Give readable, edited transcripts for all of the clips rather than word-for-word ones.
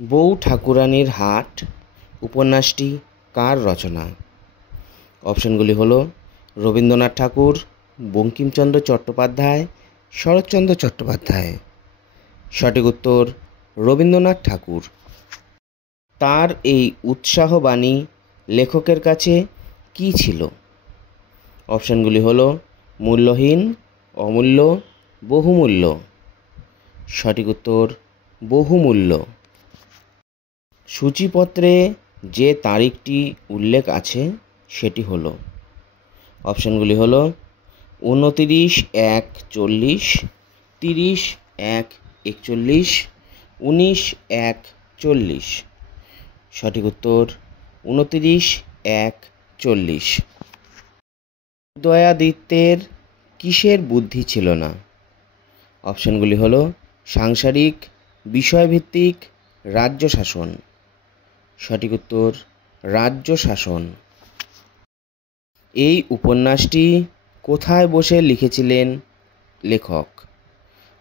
বউ ঠাকুরানীর হাট উপন্যাসটি কার রচনা? অপশনগুলি হলো রবীন্দ্রনাথ ঠাকুর, বঙ্কিমচন্দ্র চট্টোপাধ্যায়, শরৎচন্দ্র চট্টোপাধ্যায়। সঠিক উত্তর রবীন্দ্রনাথ ঠাকুর। তার এই উৎসাহবাণী লেখকের কাছে কী ছিল? অপশনগুলি হলো মূল্যহীন, অমূল্য, বহুমূল্য। সঠিক উত্তর বহুমূল্য। সূচিপত্রে যে তারিখটি উল্লেখ আছে সেটি হলো, অপশনগুলি হলো 29/1/40, 30/1/41, 19/1/40। সঠিক উত্তর 29/1/40। উদয়াদিত্যের কিসের বুদ্ধি ছিল না? অপশনগুলি হলো সাংসারিক, বিষয়ভিত্তিক, রাজ্য শাসন। সঠিক উত্তর রাজ্য শাসন। এই উপন্যাসটি কোথায় বসে লিখেছিলেন লেখক?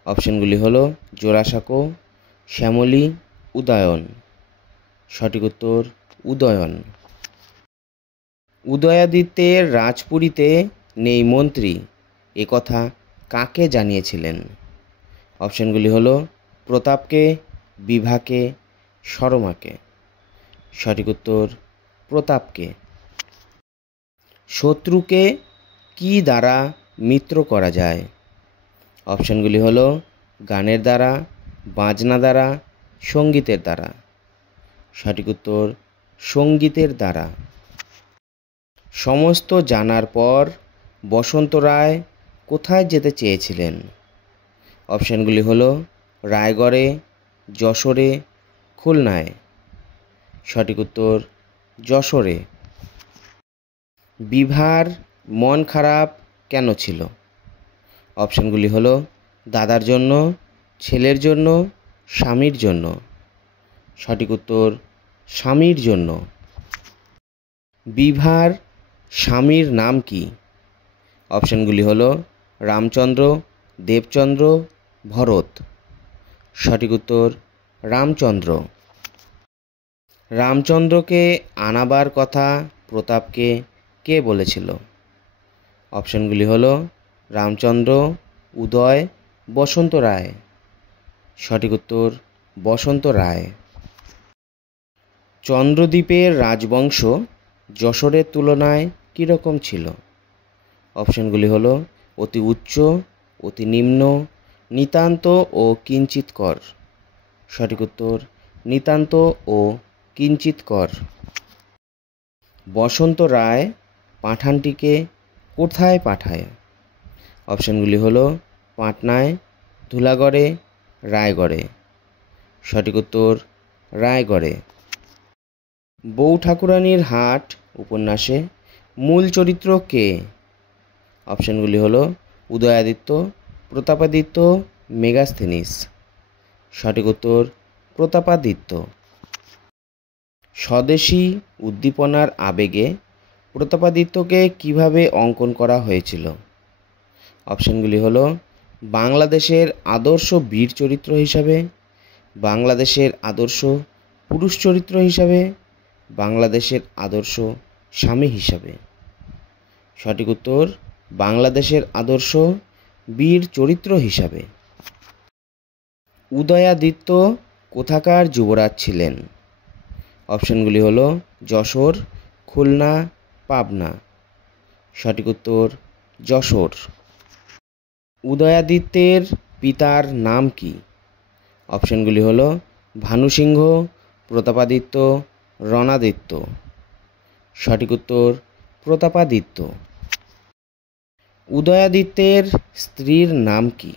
অপশনগুলি হলো জোড়াসাঁকো, শ্যামলী, উদয়ন। সঠিক উত্তর উদয়ন। উদয়াদিত্যের রাজপুরীতে নেই মন্ত্রী একথা কাকে জানিয়েছিলেন? অপশনগুলি হলো প্রতাপকে, বিভাকে, সরমাকে। সঠিক উত্তর প্রতাপকে। শত্রুকে কি দ্বারা মিত্র করা যায়? অপশনগুলি হলো গানের দ্বারা, বাজনা দ্বারা, সঙ্গীতের দ্বারা। সঠিক উত্তর সঙ্গীতের দ্বারা। সমস্ত জানার পর বসন্ত রায় কোথায় যেতে চেয়েছিলেন? অপশনগুলি হলো রায়গড়ে, যশোরে, খুলনায়। সঠিক উত্তর যশোরে। বিভার মন খারাপ কেন ছিল? অপশনগুলি হলো দাদার জন্য, ছেলের জন্য, স্বামীর জন্য। সঠিক উত্তর স্বামীর জন্য। বিভার স্বামীর নাম কি? অপশনগুলি হলো রামচন্দ্র, দেবচন্দ্র, ভরত। সঠিক উত্তর রামচন্দ্র। রামচন্দ্রকে আনাবার কথা প্রতাপকে কে বলেছিল? অপশনগুলি হলো রামচন্দ্র, উদয়, বসন্ত রায়। সঠিক উত্তর বসন্ত রায়। চন্দ্রদ্বীপের রাজবংশ যশোরের তুলনায় কীরকম ছিল? অপশনগুলি হলো অতি উচ্চ, অতি নিম্ন, নিতান্ত ও কিঞ্চিৎকর। সঠিক উত্তর নিতান্ত ও কিঞ্চিৎকর। বসন্ত রায় পাঠানটিকে কোথায় পাঠায়? অপশনগুলি হলো পাটনায়, ধুলাগড়ে, রায়গড়ে। সঠিক উত্তর রায়গড়ে। বউ ঠাকুরানীর হাট উপন্যাসে মূল চরিত্র কে? অপশনগুলি হলো উদয়াদিত্য, প্রতাপাদিত্য, মেগাস্থেনিস। সঠিক উত্তর প্রতাপাদিত্য। স্বদেশী উদ্দীপনার আবেগে প্রতাপাদিত্যকে কিভাবে অঙ্কন করা হয়েছিল? অপশনগুলি হলো বাংলাদেশের আদর্শ বীর চরিত্র হিসাবে, বাংলাদেশের আদর্শ পুরুষ চরিত্র হিসাবে, বাংলাদেশের আদর্শ স্বামী হিসাবে। সঠিক উত্তর বাংলাদেশের আদর্শ বীর চরিত্র হিসাবে। উদয়াদিত্য কোথাকার যুবরাজ ছিলেন? অপশনগুলি হলো যশোর, খুলনা, পাবনা। সঠিক উত্তর যশোর। উদয়াদিত্যের পিতার নাম কি? অপশনগুলি হলো ভানুসিংহ, প্রতাপাদিত্য, রণাদিত্য। সঠিক উত্তর প্রতাপাদিত্য। উদয়াদিত্যের স্ত্রীর নাম কি?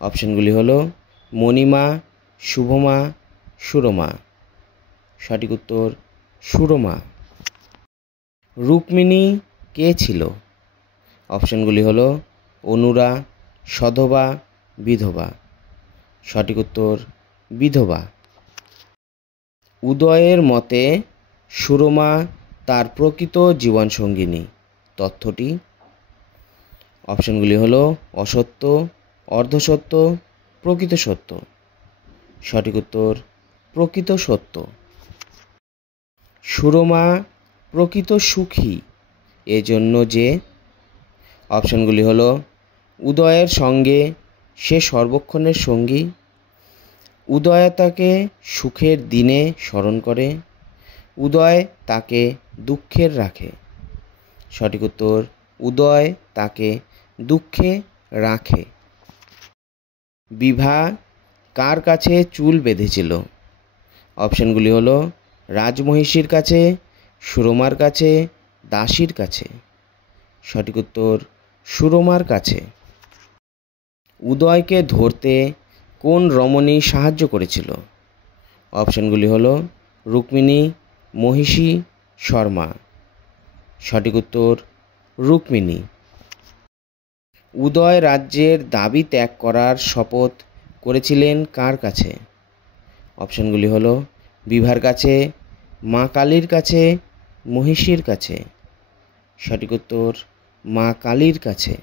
অপশনগুলি হলো মণিমা, শুভমা, সুরমা। সঠিক উত্তর সুরমা। রুক্মিণী কে ছিল? অপশনগুলি হলো অনুরা, সধবা, বিধবা। সঠিক উত্তর বিধবা। উদয়ের মতে সুরমা তার প্রকৃত জীবনসঙ্গিনী, তথ্যটি? অপশনগুলি হলো অসত্য, অর্ধসত্য, প্রকৃত সত্য। সঠিক উত্তর প্রকৃত সত্য। সুরমা প্রকৃত সুখী এজন্য যে। অপশনগুলি হলো উদয়ের সঙ্গে সে সর্বক্ষণের সঙ্গী, উদয় তাকে সুখের দিনে স্মরণ করে, উদয় তাকে দুঃখের রাখে। সঠিক উত্তর উদয় তাকে দুঃখে রাখে। বিভা কার কাছে চুল বেঁধেছিল? অপশনগুলি হলো রাজমহিষীর কাছে, সুরমার কাছে, দাসীর কাছে। সঠিক উত্তর সুরমার কাছে। উদয়কে ধরতে কোন রমণী সাহায্য করেছিল? অপশনগুলি হলো রুক্মিণী, মহিষী, শর্মা। সঠিক উত্তর রুক্মিণী। উদয় রাজ্যের দাবি ত্যাগ করার শপথ করেছিলেন কার কাছে? অপশনগুলি হলো বিভার কাছে, মা কালীর কাছে, মহিষীর কাছে। সঠিক উত্তর মা কালীর কাছে।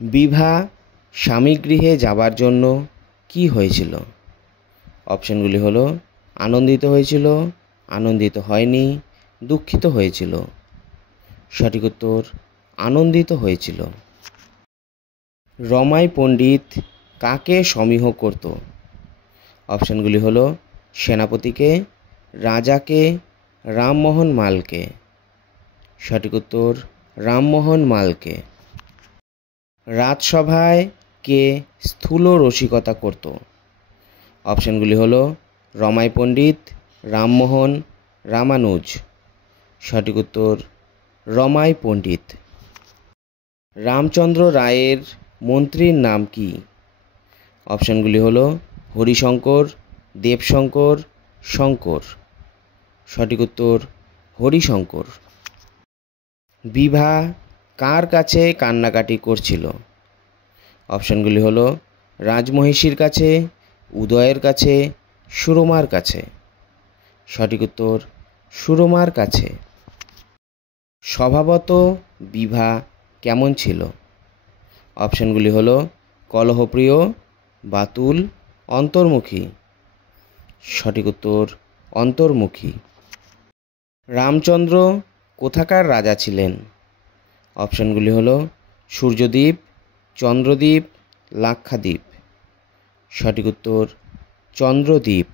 বিভা স্বামীগৃহে যাবার জন্য কি হয়েছিল? অপশনগুলি হলো আনন্দিত হয়েছিল, আনন্দিত হয়নি, দুঃখিত হয়েছিল। সঠিক উত্তর আনন্দিত হয়েছিল। রমাই পণ্ডিত কাকে সমীহ করত? অপশনগুলি হলো সেনাপতিকে, রাজাকে, রামমোহন মালকে। সঠিক উত্তর রামমোহন মালকে। রাজসভায় কে স্থূল রসিকতা করত? অপশনগুলি হলো রমাই পণ্ডিত, রামমোহন, রামানুজ। সঠিক উত্তর রমাই পণ্ডিত। রামচন্দ্র রায়ের মন্ত্রীর নাম কি? অপশনগুলি হলো হরিশঙ্কর, দেবশঙ্কর, শঙ্কর। সঠিক উত্তর হরিশঙ্কর। বিভা কার কাছে কান্নাকাটি করছিল? অপশনগুলি হলো রাজমহিষীর কাছে, উদয়ের কাছে, সুরমার কাছে। সঠিক উত্তর সুরমার কাছে। স্বভাবত বিভা কেমন ছিল? অপশনগুলি হলো কলহপ্রিয়, বাতুল, অন্তর্মুখী। সঠিক উত্তর অন্তর্মুখী। রামচন্দ্র কোথাকার রাজা ছিলেন? অপশনগুলি হলো সূর্যদ্বীপ, চন্দ্রদ্বীপ, লাক্ষাদ্বীপ। সঠিক উত্তর চন্দ্রদ্বীপ।